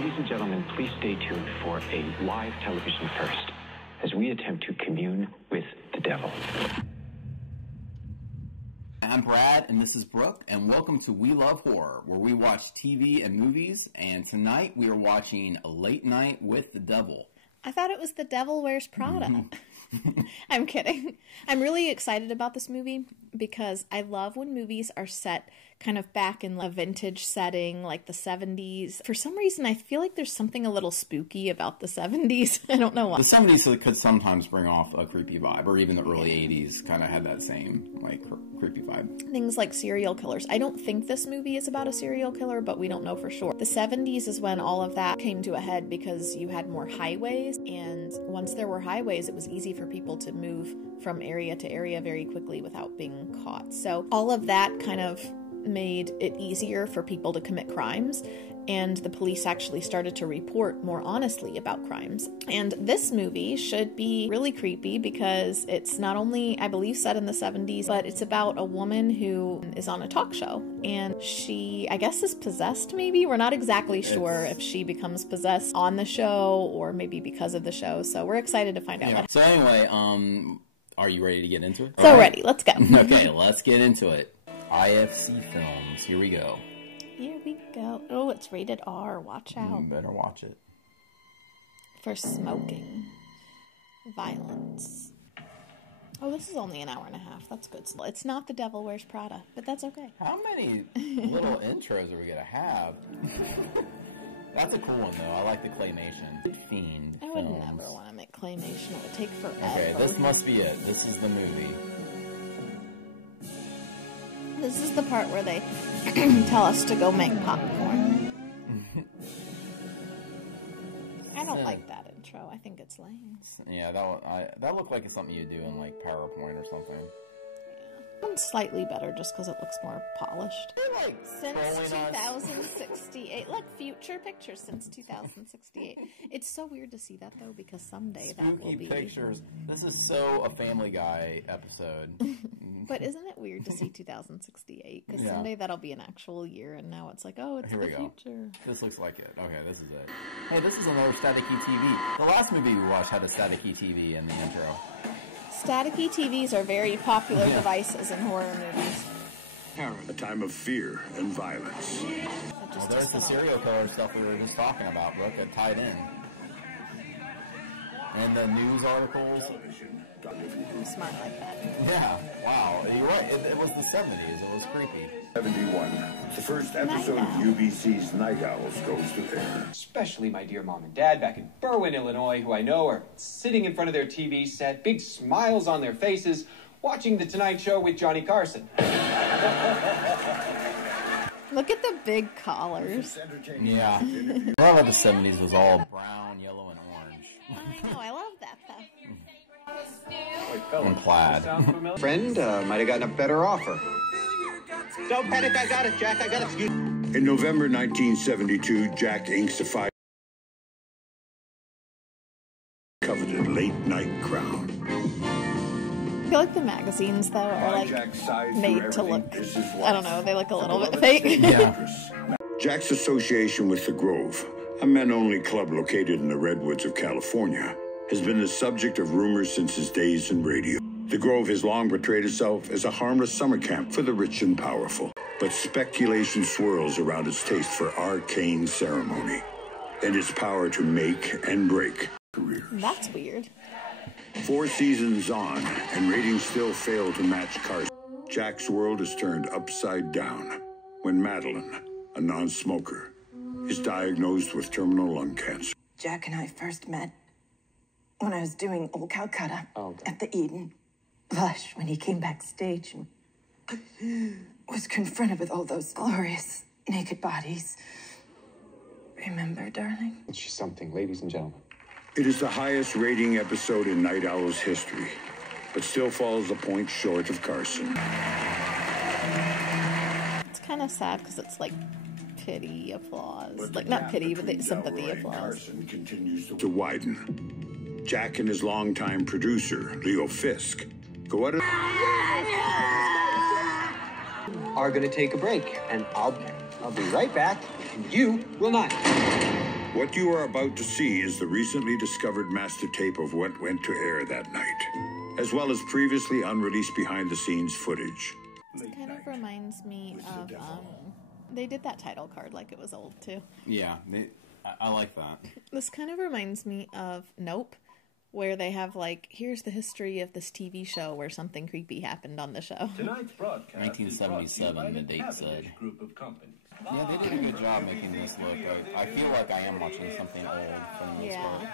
Ladies and gentlemen, please stay tuned for a live television first as we attempt to commune with the devil. I'm Brad, and this is Brooke, and welcome to We Love Horror, where we watch TV and movies, and tonight we are watching Late Night with the Devil. I thought it was The Devil Wears Prada. I'm kidding. I'm really excited about this movie because I love when movies are set kind of back in a vintage setting, like the 70s. For some reason, I feel like there's something a little spooky about the 70s. I don't know why. The 70s could sometimes bring off a creepy vibe, or even the early 80s kind of had that same, like, creepy vibe. Things like serial killers. I don't think this movie is about a serial killer, but we don't know for sure. The 70s is when all of that came to a head because you had more highways, and once there were highways, it was easy for people to move from area to area very quickly without being caught. So all of that kind of made it easier for people to commit crimes, and the police actually started to report more honestly about crimes. And this movie should be really creepy because it's not only, I believe, set in the 70s, but it's about a woman who is on a talk show, and she, I guess, is possessed maybe? We're not exactly sure if she becomes possessed on the show or maybe because of the show, so we're excited to find out what. So anyway, are you ready to get into it? So ready, let's go. Okay, let's get into it. IFC Films, here we go. Here we go. Oh, it's rated R. Watch out. You better watch it. For smoking. Violence. Oh, this is only an hour and a half. That's good. It's not The Devil Wears Prada, but that's okay. How many little intros are we going to have? That's a cool one, though. I like the claymation. Fiend I would films. never want to make claymation. It would take forever. Okay, this must be it. This is the movie. This is the part where they tell us to go make popcorn. I don't like that intro. I think it's lame. Yeah, that looked like it's something you do in, like, PowerPoint or something. Yeah. One's slightly better just because it looks more polished. Like, since 2068. Look, future pictures since 2068. It's so weird to see that, though, because someday that will be... Spooky pictures. This is so a Family Guy episode. But isn't it weird to see 2068? Because someday that'll be an actual year, and now it's like, oh, it's the future. This looks like it. Okay, this is it. Hey, this is another staticky TV. The last movie we watched had a staticky TV in the intro. Staticky TVs are very popular devices in horror movies. A time of fear and violence. Well, there's the serial killer stuff we were just talking about, Brooke, that tied in. And the news articles. I'm smart like that. Yeah, wow. You're right. It was the 70s. It was creepy. 71. The first episode of UBC's Night Owls goes to air. Especially my dear mom and dad back in Berwyn, Illinois, who I know are sitting in front of their TV set, big smiles on their faces, watching The Tonight Show with Johnny Carson. Look at the big collars. Yeah. I love how the 70s was all brown, yellow, and orange. I know, I love that though. And plaid. Friend might have gotten a better offer. Don't panic, I got it, Jack. I got it. In November 1972, Jack inks a coveted late-night crown. I feel like the magazines, though, are like made to look, I don't know, they look a little bit fake. Yeah. Jack's association with the Grove, a men-only club located in the Redwoods of California, has been the subject of rumors since his days in radio. The Grove has long portrayed itself as a harmless summer camp for the rich and powerful, but speculation swirls around its taste for arcane ceremony and its power to make and break careers. That's weird. 4 seasons on, and ratings still fail to match Carson. Jack's world is turned upside down when Madeline, a non-smoker, is diagnosed with terminal lung cancer. Jack and I first met when I was doing Old Calcutta at the Eden. Blush when he came backstage and was confronted with all those glorious naked bodies. Remember, darling? She's something, ladies and gentlemen. It is the highest rating episode in Night Owl's history, but still falls a point short of Carson. It's kind of sad because it's like pity applause. Like, not pity, but the sympathy applause. Carson continues to widen. Jack and his longtime producer, Leo Fisk, go at it. Are going to take a break, and I'll be right back, and you will not. What you are about to see is the recently discovered master tape of what went to air that night, as well as previously unreleased behind-the-scenes footage. It kind of reminds me of, they did that title card like it was old, too. Yeah, I like that. This kind of reminds me of Nope, where they have, like, here's the history of this TV show where something creepy happened on the show. Tonight's broadcast 1977, the date said. Group of companies. Yeah, they did a good job making this look. I feel like I am watching something old from this work.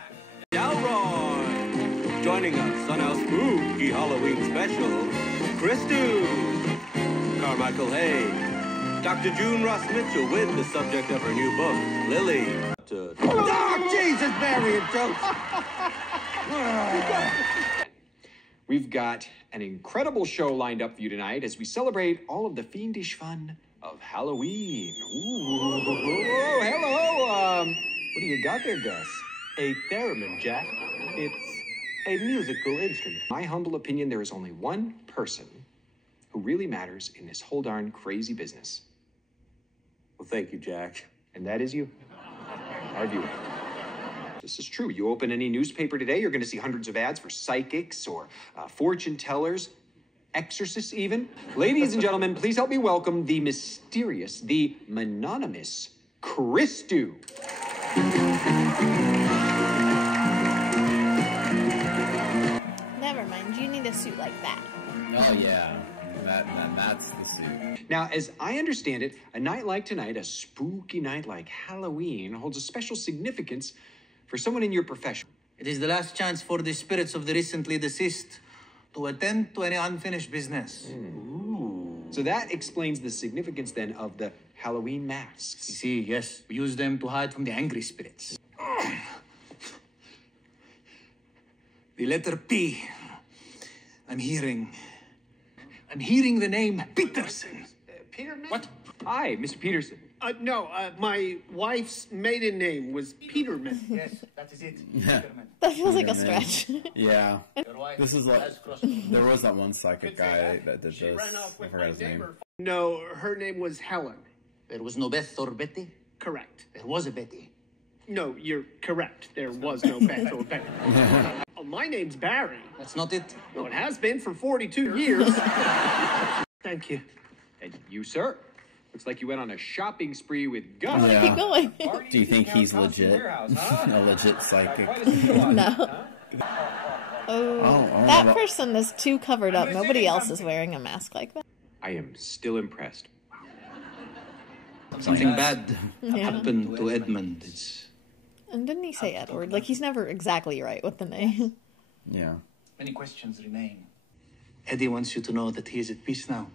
Dalroy! Joining us on our spooky Halloween special, Christu, Carmichael Hay, Dr. June Ross Mitchell with the subject of her new book, Lily. Oh, Jesus, Barry and Joe! We've got an incredible show lined up for you tonight as we celebrate all of the fiendish fun of Halloween. Ooh, hello. What do you got there, Gus? A theremin, Jack. It's a musical instrument. My humble opinion, there is only one person who really matters in this whole darn crazy business. Well, thank you, Jack. And that is you, our viewer. This is true. You open any newspaper today, you're going to see hundreds of ads for psychics or fortune tellers, exorcists even. Ladies and gentlemen, please help me welcome the mysterious, the mononymous Christu. Never mind, you need a suit like that. Oh, yeah. That's the suit. Now, as I understand it, a night like tonight, a spooky night like Halloween, holds a special significance for someone in your profession. It is the last chance for the spirits of the recently deceased to attend to any unfinished business. Ooh. So that explains the significance then of the Halloween masks. You see, yes, we use them to hide from the angry spirits. The letter P. I'm hearing the name Peterson. Peterman? What? Hi, Mr. Peterson. No, my wife's maiden name was Peterman. Yes, that is it. Peterman. That feels like a stretch. Yeah. This is like, there was that one psychic guy that did this. I forgot his name. No, her name was Helen. There was no Beth or Betty? Correct. There was a Betty. No, you're correct. There was no Beth or Betty. Oh, my name's Barry. That's not it. No, it has been for 42 years. Thank you. And you, sir? Looks like you went on a shopping spree with Gus. Yeah. Keep going. Do you think he's legit? A legit psychic? No. Oh, that person is too covered up. Nobody else is wearing a mask like that. I am still impressed. Something bad happened to Edmund. And didn't he say Edward? Like, he's never exactly right with the name. Yeah. Many questions remain. Eddie wants you to know that he is at peace now.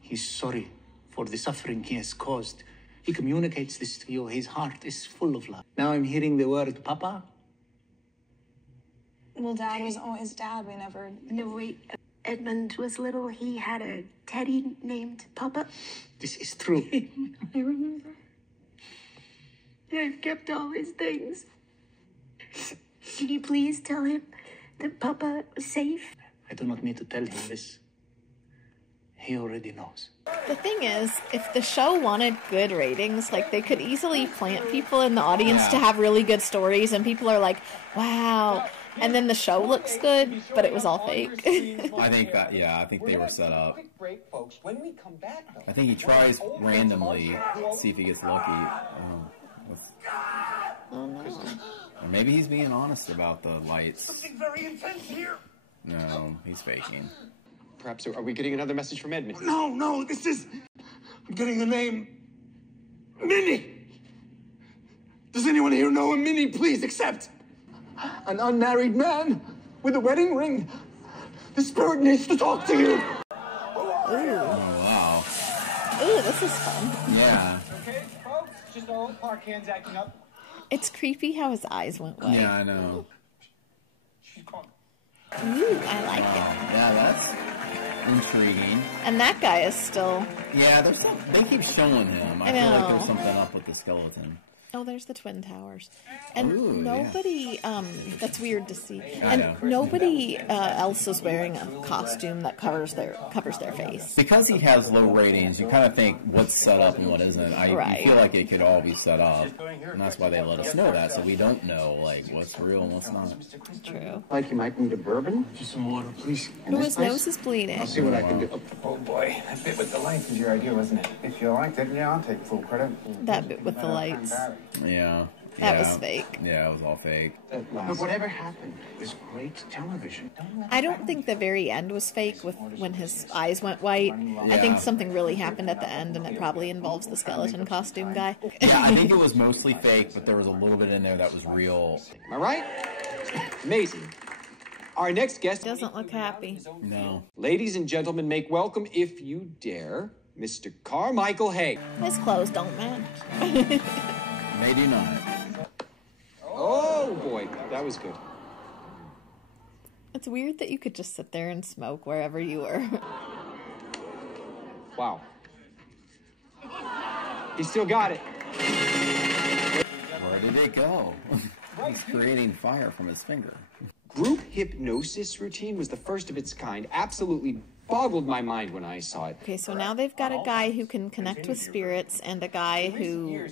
He's sorry for the suffering he has caused. He communicates this to you. His heart is full of love. Now I'm hearing the word Papa. Well, Dad was always Dad. We never... No, wait. Edmund was little. He had a teddy named Papa. This is true. I remember. I've kept all his things. Can you please tell him that Papa was safe? I do not need to tell him this. He already knows. The thing is, if the show wanted good ratings, like, they could easily plant people in the audience to have really good stories, and people are like, wow. And then the show looks good, but it was all fake. I think that, I think they were set up. Break, folks. When we come back, though, I think he tries randomly, see if he gets lucky. Oh, no. Or maybe he's being honest about the lights. Something very intense here. No, he's faking. Perhaps, are we getting another message from Edmund? No, this is... I'm getting the name... Minnie! Does anyone here know a Minnie? Please accept. An unmarried man with a wedding ring. The spirit needs to talk to you. Oh, wow. Ooh, this is fun. Yeah. Okay, folks, just our old park hands acting up. It's creepy how his eyes went white. Yeah, I know. Ooh, I like it. Yeah, that's intriguing. And that guy is still... Yeah, they keep showing him. I feel like there's something up with the skeleton. Oh, there's the Twin Towers. And Ooh, nobody, that's weird to see. I know. And nobody else is wearing a costume that covers their face. Because he has low ratings, you kind of think what's set up and what isn't. I feel like it could all be set up. And that's why they let us know that, so we don't know, like, what's real and what's not. True. Like you might need a bourbon? Just some water, please. Oh, his nose is bleeding. I'll see what I can do. Oh boy, that bit with the lights was your idea, wasn't it? If you liked it, yeah, I'll take full credit. That bit with the lights. Yeah. That was fake. Yeah, it was all fake. But whatever happened is great television. I don't think the very end was fake with when his eyes went white. I think something really happened at the end, and it probably involves the skeleton costume guy. Yeah, I think it was mostly fake, but there was a little bit in there that was real. Am I right? Amazing. Our next guest Doesn't look happy. No. Ladies and gentlemen, make welcome, if you dare, Mr. Carmichael Hay. His clothes don't match. They do not. Oh boy, that was good. It's weird that you could just sit there and smoke wherever you were. Wow. He still got it. Where did it go? He's creating fire from his finger. Group hypnosis routine was the first of its kind. Absolutely boggled my mind when I saw it. Okay, so now they've got a guy who can connect with spirits and a guy who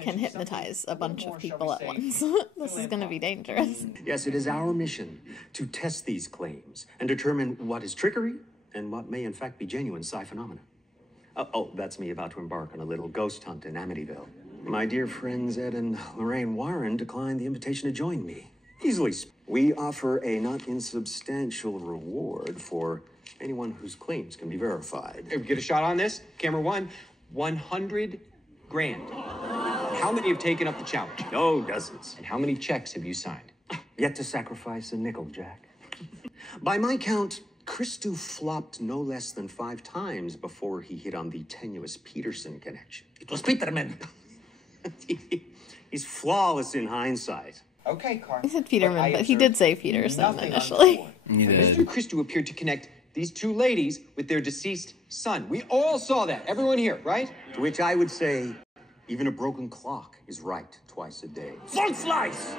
can hypnotize a bunch of people at once. This is going to be dangerous. Yes, it is our mission to test these claims and determine what is trickery and what may in fact be genuine psi phenomena. Oh, that's me about to embark on a little ghost hunt in Amityville. My dear friends Ed and Lorraine Warren declined the invitation to join me. Easily. We offer a not insubstantial reward for anyone whose claims can be verified. Hey, get a shot on this. Camera one, 100 grand. How many have taken up the challenge? Oh, dozens. And how many checks have you signed? Yet to sacrifice a nickel, Jack. By my count, Christou flopped no less than 5 times before he hit on the tenuous Peterson connection. It was Peterman. He's flawless in hindsight. Okay, Carl. He said Peterman, but he did say Peterson initially. He did. Mr. Christou appeared to connect these 2 ladies with their deceased son. We all saw that. Everyone here, right? To which I would say, even a broken clock is right twice a day. Full slice!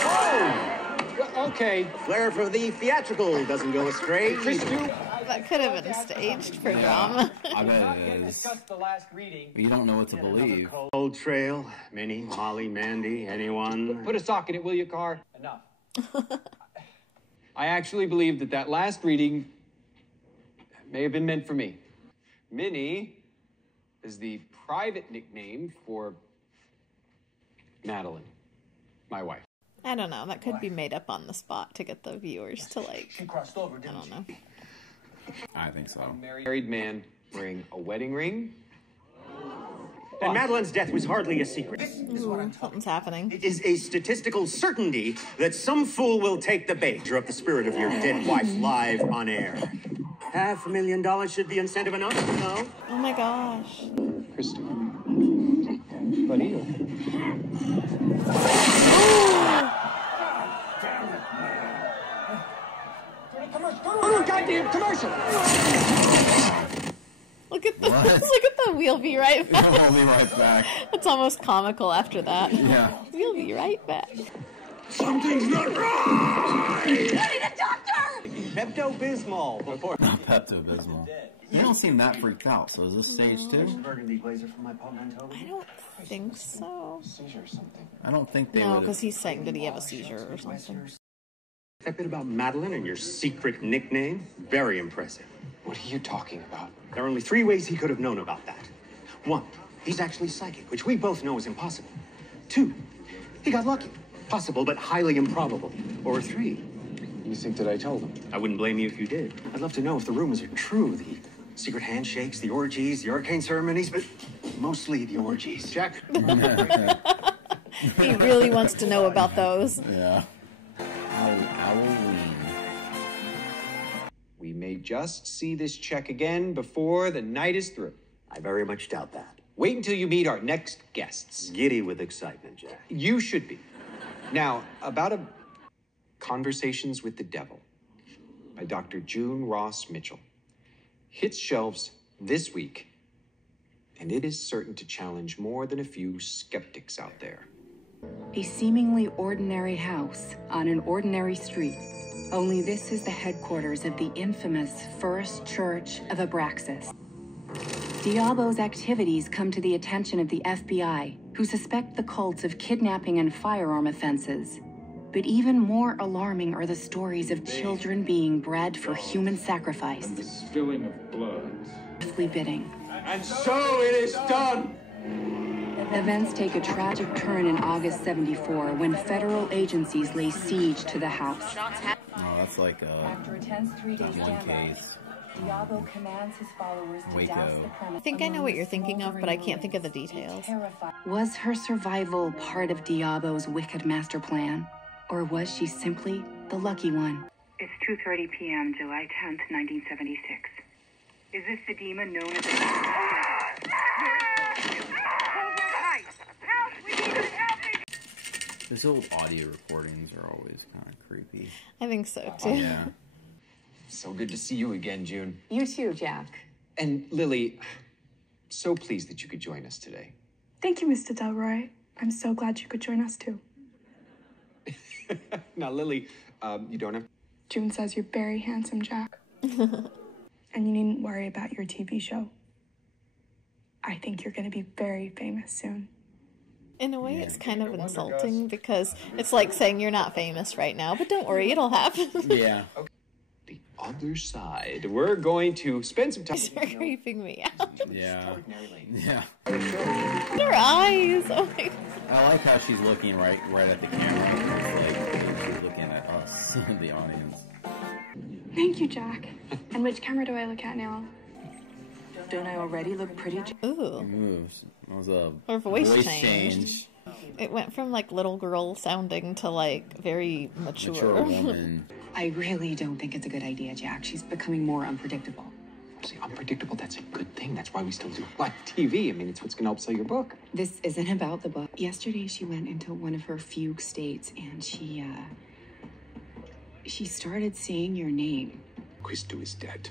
Oh! Well, okay. Flair for the theatrical doesn't go astray. Christou. That could have been staged for drama. I bet it is. But you don't know what to believe. Old Trail, Minnie, Molly, Mandy, anyone? Put a sock in it, will you, Car? Enough. I actually believe that last reading may have been meant for me. Minnie is the private nickname for Madeline, my wife. I don't know. That could be made up on the spot to get the viewers to She crossed over, I didn't don't know. I think so. A married man wearing a wedding ring. And Madeline's death was hardly a secret. Ooh, something's happening. It is a statistical certainty that some fool will take the bait. Drop the spirit of your dead wife live on air. $500,000 should be incentive enough, no? Oh my gosh. Christou. What are you? Oh, goddamn commercial! Look at the look at the we'll be right back. We'll be right back. It's almost comical after that. Yeah. We'll be right back. Something's not right! I need a doctor! Pepto-Bismol before... Not Pepto-Bismol. You don't seem that freaked out, so is this stage 2? Burgundy blazer for my portmanteau. I don't think so. Seizure or something. I don't think they No, would. because he's saying, did he have a seizure or something? That bit about Madeline and your secret nickname, very impressive. What are you talking about? There are only 3 ways he could have known about that. 1, he's actually psychic, which we both know is impossible. 2, he got lucky. Possible, but highly improbable. Or 3, You think that I told him? I wouldn't blame you if you did. I'd love to know if the rumors are true. The secret handshakes, the orgies, the arcane ceremonies, but mostly the orgies. Jack? He really wants to know about those. Yeah. Halloween. We may just see this check again before the night is through. I very much doubt that. Wait until you meet our next guests. Giddy with excitement, Jack. You should be. Now, about Conversations with the Devil by Dr. June Ross Mitchell. Hits shelves this week and it is certain to challenge more than a few skeptics out there. A seemingly ordinary house on an ordinary street. Only this is the headquarters of the infamous First Church of Abraxas. Diabo's activities come to the attention of the FBI, who suspect the cults of kidnapping and firearm offenses. But even more alarming are the stories of children being bred for human sacrifice. And the spilling of blood. Earthly bidding. And so it is done! Events take a tragic turn in August '74 when federal agencies lay siege to the house. Oh, that's like After a tense 3-day one standoff, case. Diabo commands his followers to Waco. douse the premise. I think I know what you're thinking of, but I can't think of the details. Was her survival part of Diabo's wicked master plan? Or was she simply the lucky one? It's 2:30 p.m., July 10th, 1976. Is this the demon known as Those old audio recordings are always kind of creepy. I think so, too. Yeah. So good to see you again, June. You too, Jack. And Lily, so pleased that you could join us today. Thank you, Mr. Delroy. I'm so glad you could join us too. Now, Lily, you don't have... June says you're very handsome, Jack. And you needn't worry about your TV show. I think you're going to be very famous soon. In a way, it's kind of insulting because it's like saying you're not famous right now, but don't worry, it'll happen. Yeah. Okay. The other side, we're going to spend some time... You're creeping me out. Yeah. Yeah. Her eyes. Oh my God. I like how she's looking right at the camera. It's like she's looking at us, the audience. Thank you, Jack. And which camera do I look at now? Don't I already look pretty? Ooh. Moves. That was a Her voice change. changed. It went from like little girl sounding to like very mature. Woman. I really don't think it's a good idea, Jack. She's becoming more unpredictable. See, unpredictable, that's a good thing. That's why we still do live TV. I mean, it's what's going to help sell your book. This isn't about the book. Yesterday, she went into one of her fugue states, and she started saying your name. Christo is dead.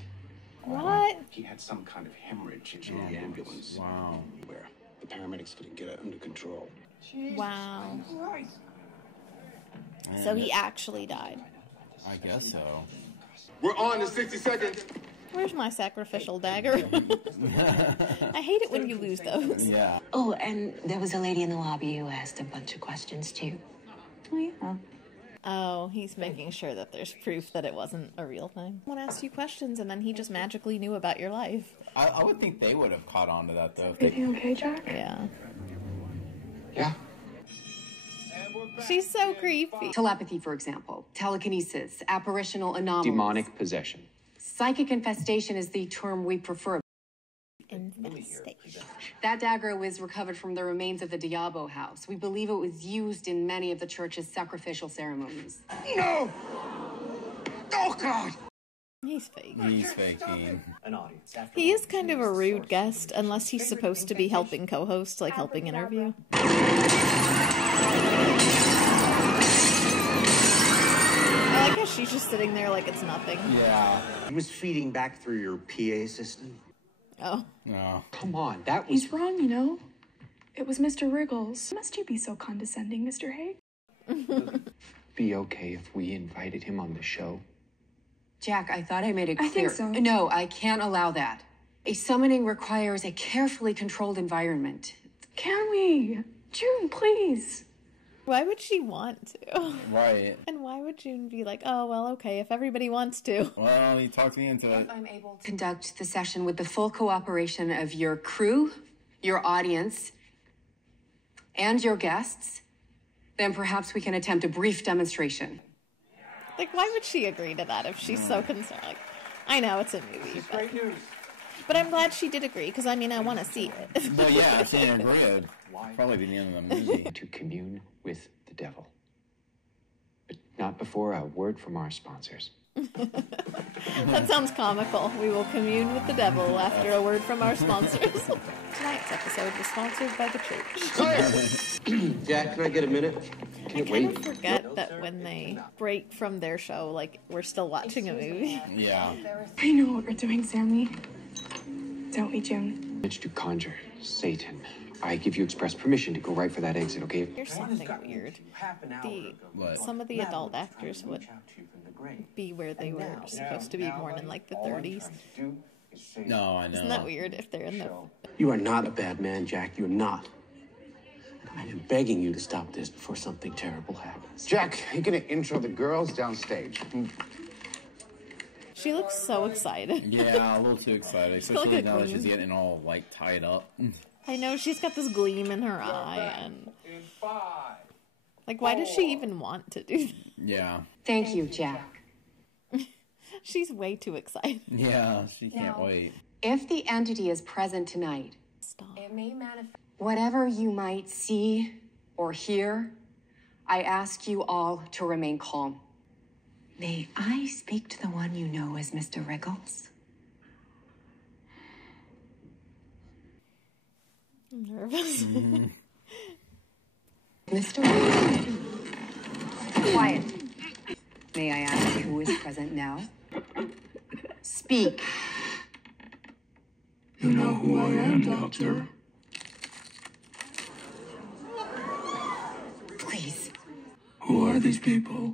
What? He had some kind of hemorrhage in the ambulance. Wow. Where the paramedics couldn't get it under control. Wow. So he actually died. I guess so. We're on in 60 seconds. Where's my sacrificial dagger? I hate it when you lose those. Yeah. Oh, and there was a lady in the lobby who asked a bunch of questions, too. Oh, yeah. Oh, he's making sure that there's proof that it wasn't a real thing. Someone asked you questions, and then he just magically knew about your life. I would think they would have caught on to that, though. Everything okay, Jack? Yeah. Yeah. She's so creepy. Telepathy, for example. Telekinesis. Apparitional anomalies. Demonic possession. Psychic infestation is the term we prefer. Infestation. That dagger was recovered from the remains of the Diabo house. We believe it was used in many of the church's sacrificial ceremonies. No! Oh, God! He's fake. He's faking. He is kind of a rude guest, unless he's supposed to be helping co-host, like helping interview. I like how she's just sitting there like it's nothing. Yeah. He was feeding back through your PA system. Oh. No. Come on, that was... He's wrong, you know. It was Mr. Wriggles. Must you be so condescending, Mr. Haig? Be okay if we invited him on the show? Jack, I thought I made it clear. I think so. No, I can't allow that. A summoning requires a carefully controlled environment. Can we? June, please. Why would she want to? Right. And why would June be like, oh, well, okay, if everybody wants to? Well, he talked me into it. If I'm able to conduct the session with the full cooperation of your crew, your audience, and your guests, then perhaps we can attempt a brief demonstration. Like, why would she agree to that if she's so concerned? Like, I know it's a movie, but I'm glad she did agree, because, I mean, I want to see it. Well, yeah, if she didn't agree, it'd probably be the end of the movie. To commune with the devil. But not before a word from our sponsors. That sounds comical. We will commune with the devil after a word from our sponsors. Tonight's episode was sponsored by the church. Jack, can I get a minute? I kind of forget that when they break from their show, like, we're still watching a movie. Yeah. I know what we're doing, Sammy. Don't we, June? Managed to conjure Satan, I give you express permission to go right for that exit, okay? Here's something weird. Some of the adult actors would be where they were supposed to be born in like the 30s. No, I know. Isn't that weird if they're in the... You are not a bad man, Jack. You're not. I am begging you to stop this before something terrible happens. Jack, you're gonna intro the girls downstage. She looks so excited. Yeah, a little too excited. Especially now that she's getting all, like, tied up. I know, she's got this gleam in her eye, and... Like, why does she even want to do that? Yeah. Thank you, Jack. She's way too excited. Yeah, she can't wait. If the entity is present tonight, it may manifest. Whatever you might see or hear, I ask you all to remain calm. May I speak to the one you know as Mr. Riggles? I'm nervous. Mr. Riggles. Quiet. May I ask who is present now? Speak. You know who I am, Doctor. Please. Who are these people?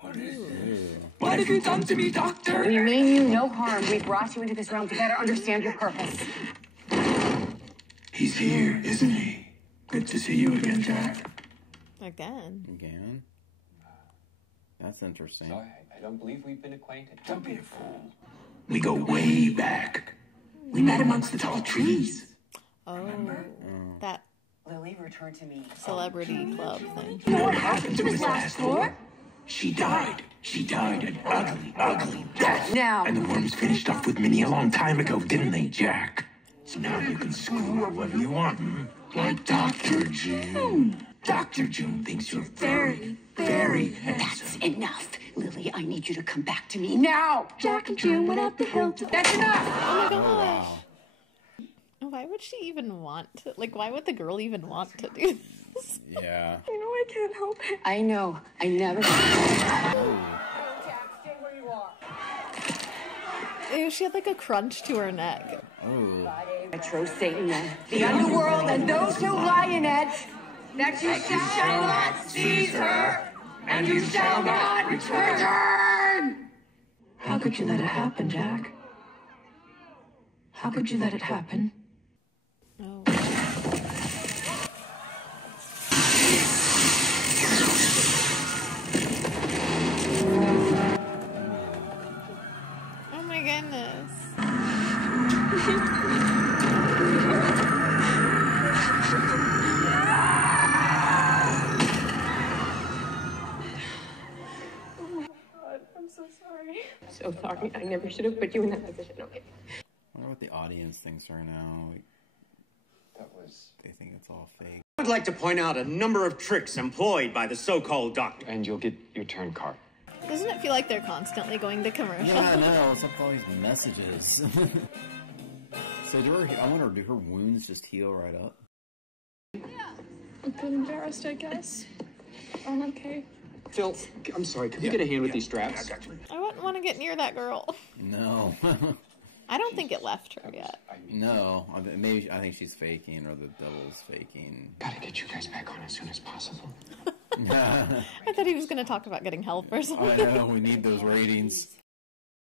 What is this? What have you done to me, Doctor? We mean you no harm. We brought you into this realm to better understand your purpose. He's here, isn't he? Good to see you again, Jack. Again? That's interesting. So I don't believe we've been acquainted. Don't be a fool. We go way back. We met amongst the tall trees. Oh, that Lily returned to me. Celebrity club thing. You know what happened to his last tour? She died. She died an ugly, ugly death. Now. And the worms finished off with Minnie a long time ago, didn't they, Jack? So now you can screw whoever you want, like Dr. June. Dr. June thinks you're very, very handsome. That's enough. Lily, I need you to come back to me now. Jack and June went up the hill. That's enough. Oh my gosh. Why would she even want to? Like, why would the girl even want to do this? Yeah. You know I can't help it. I know. I never. Jack, stay where you are. Ew, she had like a crunch to her neck. Oh. Metro Satan, the underworld, and those who lie in it, that you shall not seize her, and you shall not return. How could you let it happen, Jack? How could you let it happen? Oh. Oh my goodness. I'm so sorry. So sorry. I never should have put you in that position. Okay. I wonder what the audience thinks right now. They think it's all fake. I would like to point out a number of tricks employed by the so-called doctor. And you'll get your turn card. Doesn't it feel like they're constantly going to commercial? Yeah, I know. It's like all these messages. So I wonder, do her wounds just heal right up? Yeah. I'm a bit embarrassed, I guess. I'm okay. Phil, I'm sorry. Can you get a hand with these straps? I wouldn't want to get near that girl. No. I don't think it left her yet. No. Maybe I think she's faking, or the devil's faking. Gotta get you guys back on as soon as possible. I thought he was going to talk about getting help or something. I know, we need those ratings.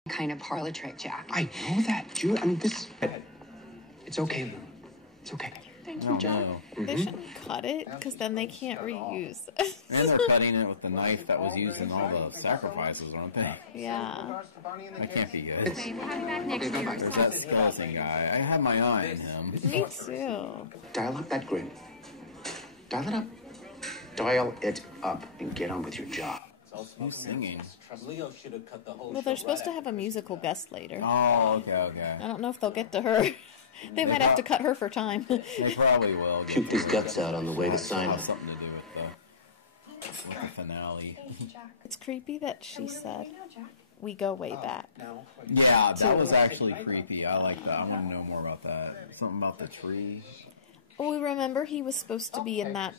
Kind of parlor trick, Jack. I know that, Jude. I mean, this... It's okay, Lou. It's okay. Thank you, Jack. They shouldn't cut it, because then they can't reuse it. And they're cutting it with the knife that was used in all the sacrifices, aren't they? Yeah. That can't be good. There's There's that skeleton guy. I have my eye on him. Me too. Dial up that grin. Dial it up. Dial it up and get on with your job. Who's singing? Well, they're supposed to have a musical guest later. Oh, okay. I don't know if they'll get to her. They might have to cut her for time. They probably will. Puke these guts out on the way to sign Have it. something to do with the finale. It's creepy that she said, we go way back. Yeah, that was actually creepy. I like that. I want to know more about that. Something about the tree. Well, we remember he was supposed to be in that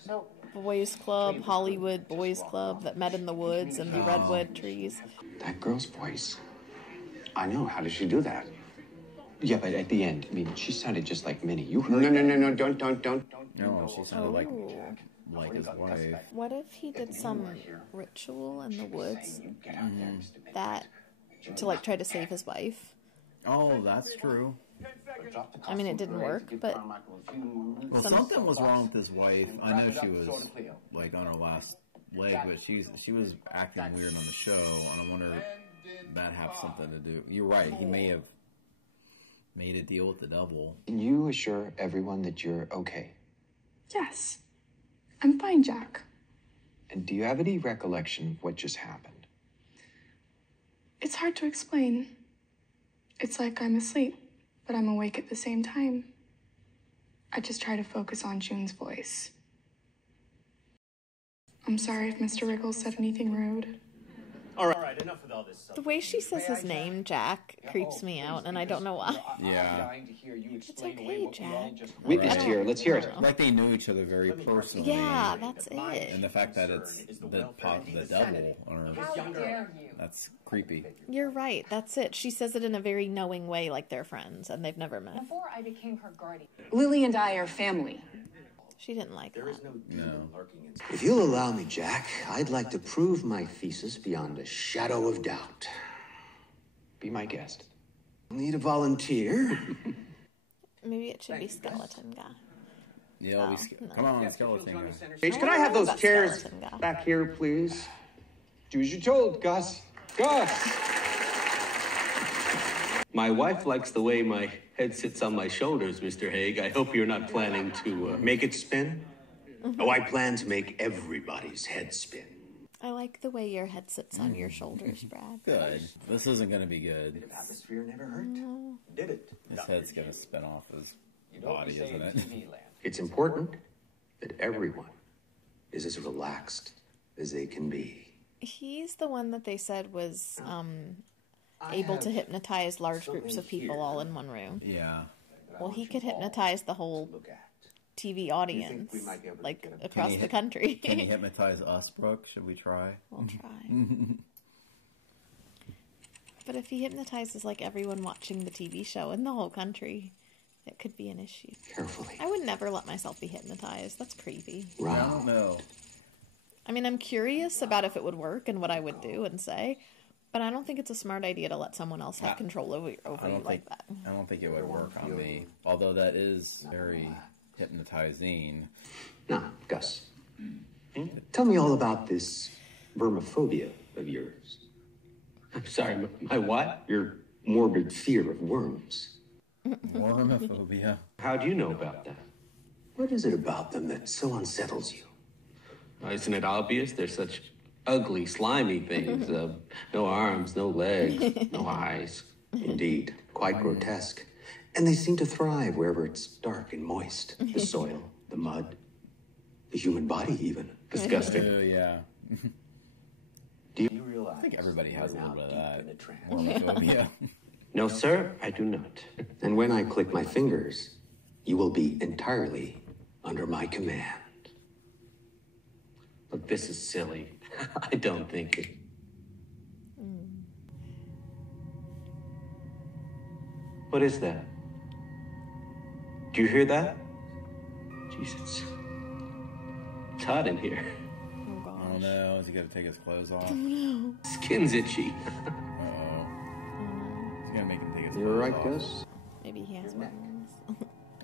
boys club, Hollywood boys club that met in the woods and the redwood trees. That girl's voice. I know. How did she do that? Yeah, but at the end, I mean, she sounded just like Minnie. You heard? No, don't. No, she sounded like his wife. What if he did some ritual in the woods that to like try to save his wife? Oh, that's true. I mean, it didn't work, but well, something was wrong with his wife. I know she was like on her last leg, but she was acting weird on the show, and I wonder if that have something to do. You're right. He may have made a deal with the devil. Can you assure everyone that you're okay? Yes. I'm fine, Jack. And do you have any recollection of what just happened? It's hard to explain. It's like I'm asleep, but I'm awake at the same time. I just try to focus on June's voice. I'm sorry if Mr. Riggles said anything rude. All right, enough with all this. The way she says his name, Jack, creeps me out, and I don't know why. Yeah. It's okay, Jack. Witness here. Let's hear it. Like they knew each other very personally. Yeah, that's it. And the fact that it's the devil, that's creepy. You're right. That's it. She says it in a very knowing way, like they're friends, and they've never met. Before I became her guardian, Lily and I are family. She didn't like that. No. If you'll allow me, Jack, I'd like to prove my thesis beyond a shadow of doubt. Be my guest. Need a volunteer? Maybe it should be skeleton guy. Yeah, come on, skeleton guy. Paige, can I have those chairs back here, please? Do as you're told, Gus. Gus! My wife likes the way my head sits on my shoulders, Mr. Haig. I hope you're not planning to make it spin? Oh, I plan to make everybody's head spin. I like the way your head sits on your shoulders, Brad. Good. This isn't going to be good. The atmosphere never hurt. No. Did it? His head's going to spin off his body, isn't it? It's important that everyone is as relaxed as they can be. He's the one that they said was able to hypnotize large groups of people all in one room. Yeah. Well, he could hypnotize the whole TV audience, like across the country. Can you hypnotize us, Brooke? Should we try? We'll try. But if he hypnotizes like everyone watching the TV show in the whole country, it could be an issue. Carefully. I would never let myself be hypnotized. That's creepy. I don't know. I mean, I'm curious about if it would work and what I would do and say, but I don't think it's a smart idea to let someone else have control over you like that. I don't think it would work on me, although that is very hypnotizing. Now, Gus, tell me all about this vermophobia of yours. I'm sorry, my what? Your morbid fear of worms. Wormophobia. How do you know about that? What is it about them that so unsettles you? Isn't it obvious? They're such ugly, slimy things. No arms, no legs, no eyes. Indeed, quite grotesque. And they seem to thrive wherever it's dark and moist. The soil, the mud, the human body even. Disgusting. Yeah. Do you realize? I think everybody has a little bit of that. Wormophobia. No, sir, I do not. And when I click my fingers, you will be entirely under my command. Look, this is silly. I don't think it. What is that? Do you hear that? Jesus. It's hot in here. I don't know. Is he going to take his clothes off? Skin's itchy. Uh-oh. He's going to make him take his clothes off. You're right, Gus? Maybe he has worms.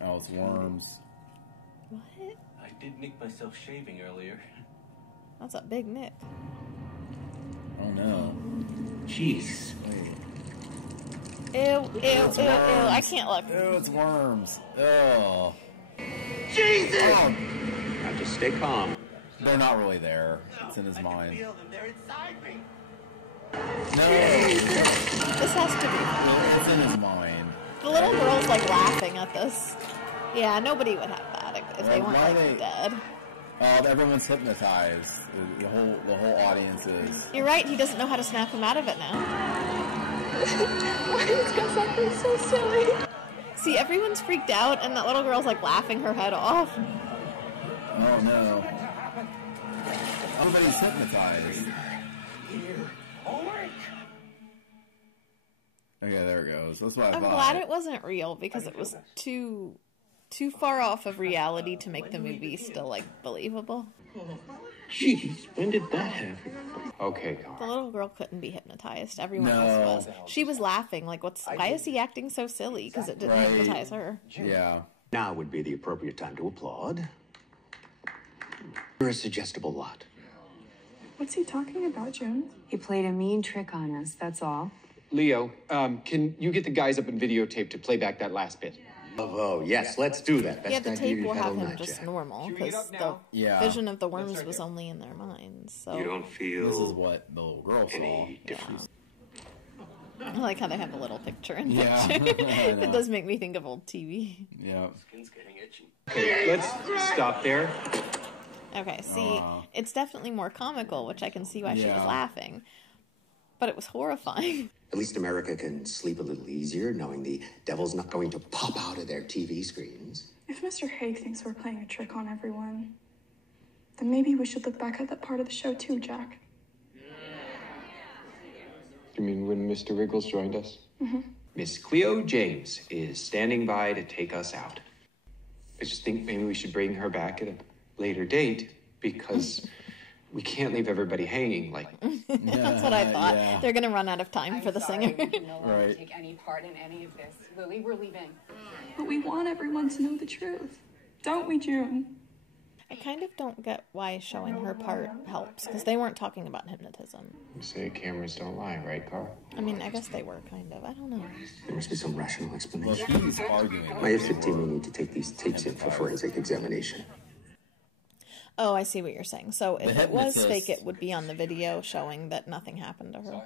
Oh, it's worms. What? I did nick myself shaving earlier. That's a big nick. Oh, no. Jeez. Ew, ew, ew, ew. I can't look. Ew, it's worms. Oh. Jesus! Oh. Now just stay calm. They're not really there. It's in his mind. They're inside me. No. This has to be. It's in his mind. The little girl's like laughing at this. Yeah, nobody would have that if they weren't like dead. Everyone's hypnotized. The whole audience is. You're right. He doesn't know how to snap him out of it now. Why is Gus acting so silly? See, everyone's freaked out, and that little girl's like laughing her head off. Oh no! Everybody's hypnotized. Okay, there it goes. That's what I I'm thought. glad it wasn't real because it was too far off of reality to make the movie still, like, believable. Jeez, when did that happen? Okay, Carl. The little girl couldn't be hypnotized. Everyone else was. She was laughing, like, why is he acting so silly? Because it didn't hypnotize her. Yeah. Now would be the appropriate time to applaud. You're a suggestible lot. What's he talking about, June? He played a mean trick on us, that's all. Leo, can you get the guys up in videotape to play back that last bit? Oh, yes, let's do that. Yeah, the tape will have him night, just Jack. normal, because the vision of the worms was only in their minds. So You don't feel This is what the little girl saw. I like how they have a little picture in Yeah. picture. I know. It does make me think of old TV. Yeah. Skin's getting itchy. Okay, let's stop there. Okay, see, it's definitely more comical, which I can see why she was laughing. But it was horrifying. At least America can sleep a little easier knowing the devil's not going to pop out of their TV screens. If Mr. Haig thinks we're playing a trick on everyone, then maybe we should look back at that part of the show too, Jack. You mean when Mr. Wriggles joined us? Mm-hmm. Miss Cleo James is standing by to take us out. I just think maybe we should bring her back at a later date because we can't leave everybody hanging like. That's what I thought. They're going to run out of time for the singer. Right. Take any part in any of this. Lily, we're leaving. But we want everyone to know the truth. Don't we, June? I kind of don't get why showing her part helps, because they weren't talking about hypnotism. You say cameras don't lie, right, Carl? I mean, I guess they were, kind of. I don't know. There must be some rational explanation. Well, he's arguing. My F-15 will need to take these tapes in for forensic examination. Oh, I see what you're saying. So if The it was hypnotist- fake, it would be on the video showing that nothing happened to her.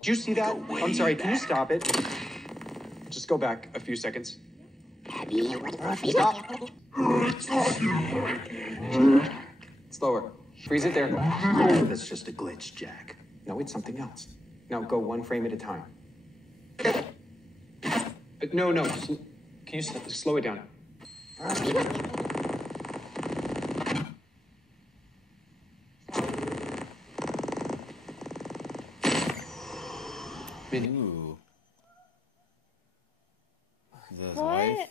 Did you see that? I'm sorry, can you stop it? Just go back a few seconds. Stop. Slower. Freeze it there. That's just a glitch, Jack. No, it's something else. Now go one frame at a time. No. Can you slow it down? Ooh. His What? wife?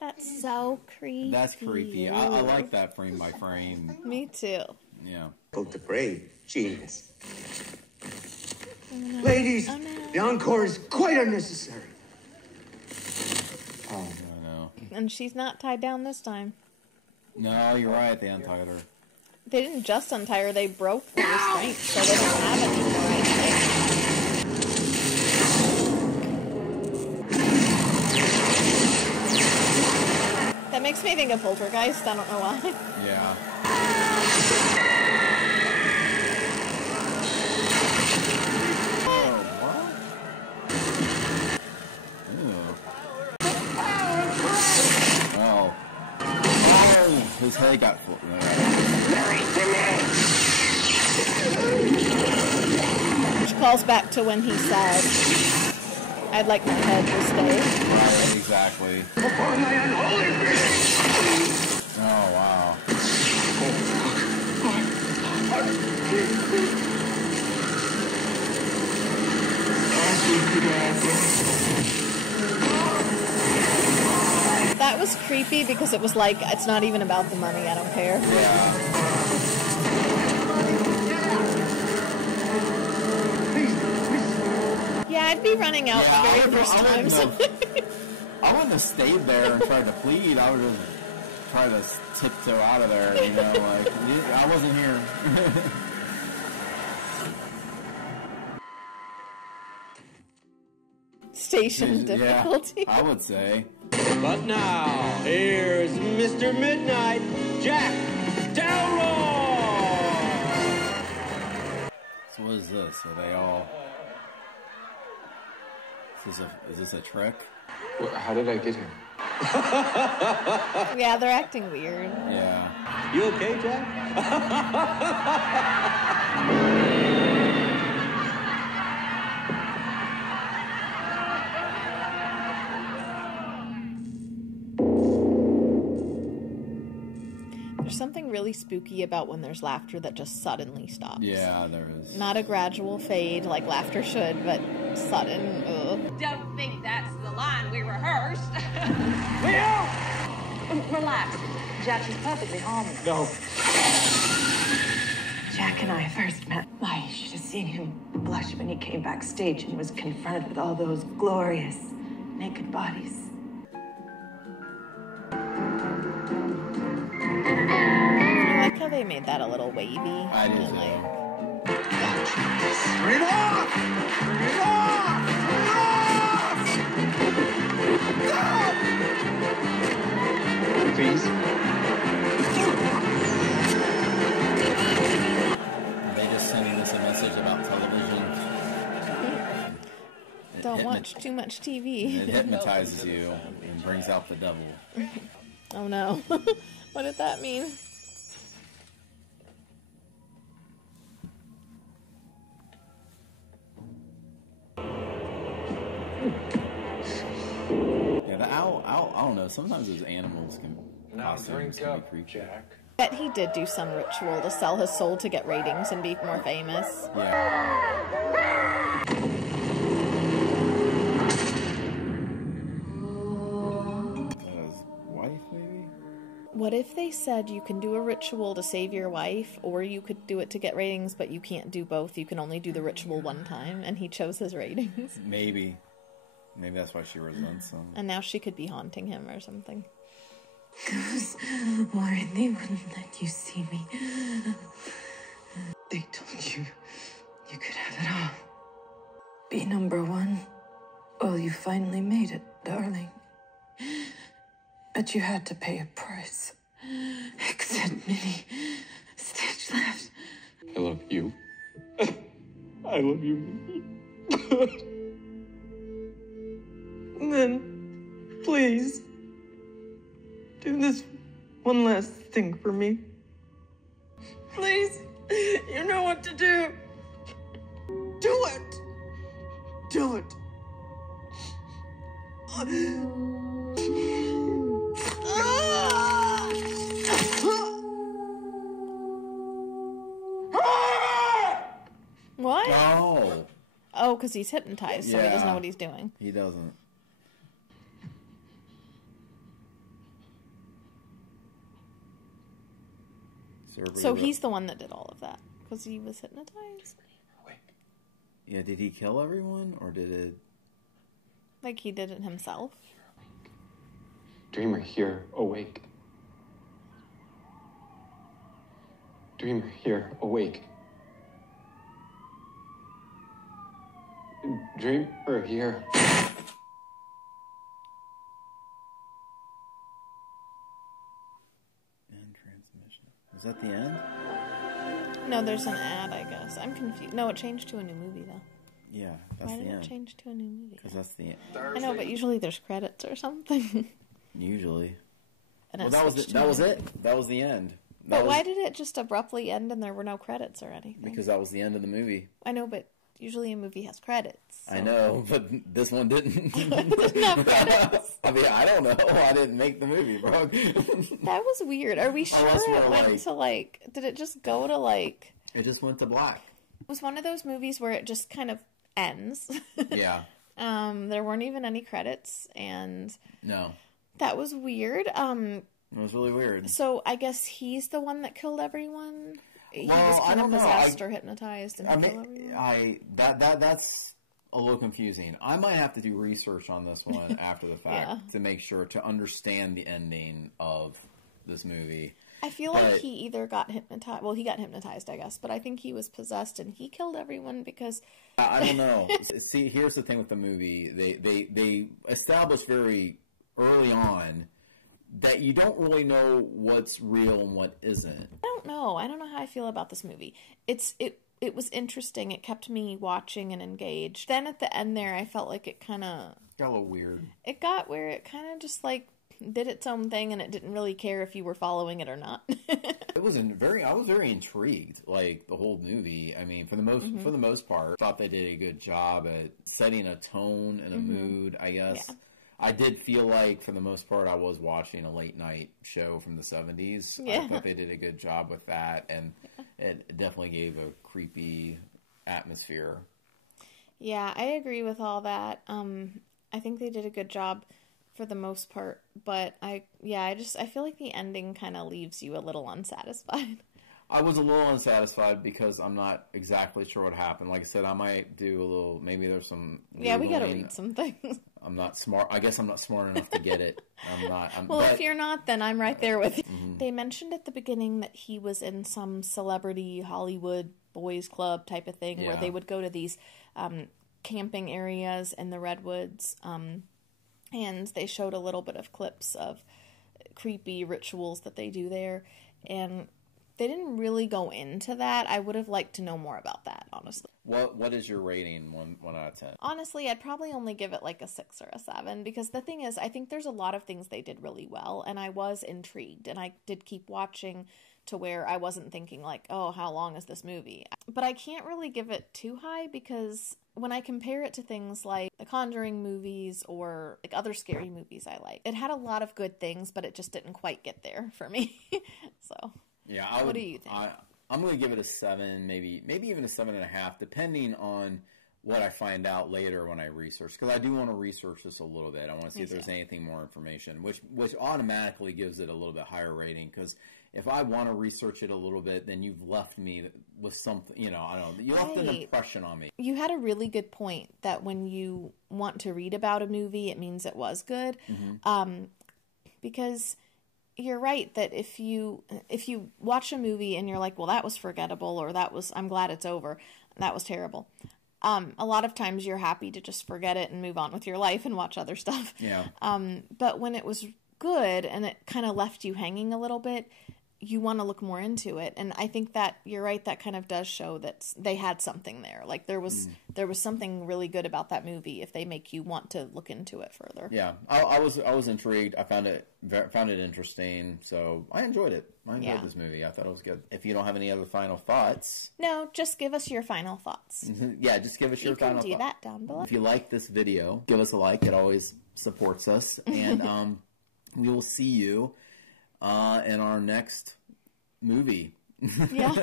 That's so creepy. That's creepy. I like that frame by frame. Me too. Yeah. Both the brave genius. Ladies, the encore is quite unnecessary. Oh, no. And she's not tied down this time. No, you're right. They untied her. They didn't just untie her, they broke the restraint, so they don't have any more, I think. That makes me think of Poltergeist, I don't know why. Yeah. Oh. Oh, his head got full. Which calls back to when he said, I'd like my head to stay. Right, exactly. Oh, wow. That was creepy because it was like, it's not even about the money, I don't care. Yeah, I'd be running out the very first time. So. I wouldn't have stayed there and tried to plead. I would have tried to tiptoe out of there, you know, like, I wasn't here. Station difficulty. Yeah, I would say. But now, here's Mr. Midnight, Jack Delroy! So what is this? Are they all... Is this a trick? How did I get here? Yeah, they're acting weird. Yeah. You okay, Jack? There's something really spooky about when there's laughter that just suddenly stops. Yeah, there is. Not a gradual fade like laughter should, but sudden. Ugh. Don't think that's the line we rehearsed. Relax. Jack is perfectly harmless. No. Jack and I first met. I should have seen him blush when he came backstage and was confronted with all those glorious naked bodies. I like how they made that a little wavy. I do too. Turn it off! Turn it off! Turn it off! Please. They just sending us a message about television. Don't watch too much TV. It hypnotizes you and brings out the devil. Oh no. What did that mean? Yeah, the owl, I don't know. Sometimes those animals can costumes can be creepy. Jack. Bet he did do some ritual to sell his soul to get ratings and be more famous. Yeah. His wife, maybe? What if they said you can do a ritual to save your wife, or you could do it to get ratings, but you can't do both? You can only do the ritual one time, and he chose his ratings. Maybe. Maybe that's why she resents him. And now she could be haunting him or something. Those worried they wouldn't let you see me. They told you you could have it all. Be number one. Well, you finally made it, darling. But you had to pay a price. Except Minnie. Stage left. I love you. I love you. Then, please, do this one last thing for me. Please, you know what to do. Do it. Do it. What? Oh. Oh, because he's hypnotized, so he doesn't know what he's doing. He doesn't. So he's the one that did all of that, because he was hypnotized? Yeah, did he kill everyone, or did it... Like he did it himself? Dreamer here, awake. Dreamer here, awake. Dreamer here. End transmission. Was that the end? No, there's an ad, I guess. I'm confused. No, it changed to a new movie, though. Yeah, that's Why the did end. it change to a new movie? Because that's the end. I know, but usually there's credits or something. Usually. And Well, that was it. That was it. That was the end. But why did it just abruptly end and there were no credits or anything? Because that was the end of the movie. I know, but usually a movie has credits. So. I know, but this one didn't. Didn't have credits. I mean, I don't know. I didn't make the movie, bro. That was weird. Are we sure it went to like... Did it just go to like... It just went to black. It was one of those movies where it just kind of ends. Yeah. There weren't even any credits, and... No. That was weird. It was really weird. So I guess he's the one that killed everyone? He Well, was kind I of don't know. possessed or hypnotized and killed everyone? That's a little confusing. I might have to do research on this one after the fact to make sure to understand the ending of this movie. I feel like he either got hypnotized. Well, he got hypnotized, I guess, but I think he was possessed and he killed everyone because... I don't know. See, here's the thing with the movie. They established very early on that you don't really know what's real and what isn't. I don't know. I don't know how I feel about this movie. It was interesting. It kept me watching and engaged. Then at the end there, I felt like it kind of... Got a little weird. It got where it kind of just like did its own thing and it didn't really care if you were following it or not. I was very intrigued, like the whole movie. I mean, for the most part, thought they did a good job at setting a tone and a mood, I guess. I did feel like, for the most part, I was watching a late night show from the 70s. Yeah. I thought they did a good job with that, and it definitely gave a creepy atmosphere. Yeah, I agree with all that. I think they did a good job for the most part, but I feel like the ending kind of leaves you a little unsatisfied. I was a little unsatisfied because I'm not exactly sure what happened. Like I said, I might do a little, maybe there's some... Yeah, we gotta read some things. I'm not smart. I guess I'm not smart enough to get it. If you're not, then I'm right there with you. Mm-hmm. They mentioned at the beginning that he was in some celebrity Hollywood boys club type of thing, where they would go to these camping areas in the redwoods, and they showed a little bit of clips of creepy rituals that they do there, and they didn't really go into that. I would have liked to know more about that, honestly. What is your rating, 1 out of 10? Honestly, I'd probably only give it like a 6 or a 7, because the thing is, I think there's a lot of things they did really well, and I was intrigued, and I did keep watching to where I wasn't thinking like, oh, how long is this movie? But I can't really give it too high, because when I compare it to things like the Conjuring movies or like other scary movies I like, it had a lot of good things, but it just didn't quite get there for me. So... Yeah, what do you think? I'm going to give it a 7, maybe even a 7.5, depending on what I find out later when I research. Because I do want to research this a little bit. I want to see if there's anything more information, which automatically gives it a little bit higher rating. Because if I want to research it a little bit, then you've left me with something, I don't know. You left an impression on me. You had a really good point that when you want to read about a movie, it means it was good. Mm-hmm. Because... you're right that if you watch a movie and you're like, well, that was forgettable, or I'm glad it's over, that was terrible. A lot of times you're happy to just forget it and move on with your life and watch other stuff. Yeah. But when it was good and it kind of left you hanging a little bit, you want to look more into it. And I think that you're right, that kind of does show that they had something there. Like there was something really good about that movie if they make you want to look into it further. Yeah. I was intrigued. I found it interesting. So I enjoyed it. I enjoyed this movie. I thought it was good. If you don't have any other final thoughts. No, just give us your final thoughts. Yeah, just give us your final thoughts. You can do that down below. If you like this video, give us a like. It always supports us. And we will see you in our next movie. Yeah.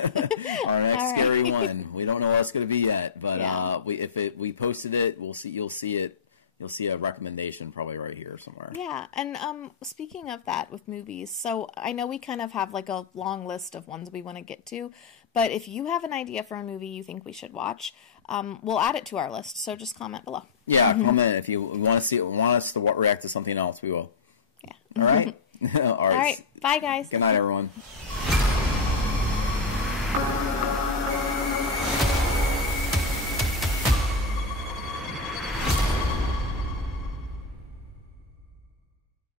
Our next scary one. We don't know what it's going to be yet, but we posted it, you'll see it. You'll see a recommendation probably right here somewhere. Yeah, and speaking of that with movies, so I know we kind of have like a long list of ones we want to get to, but if you have an idea for a movie you think we should watch, we'll add it to our list, so just comment below. Yeah, comment. If you want us to react to something else, we will. Yeah. All right? All right. Bye, guys. Good night, everyone.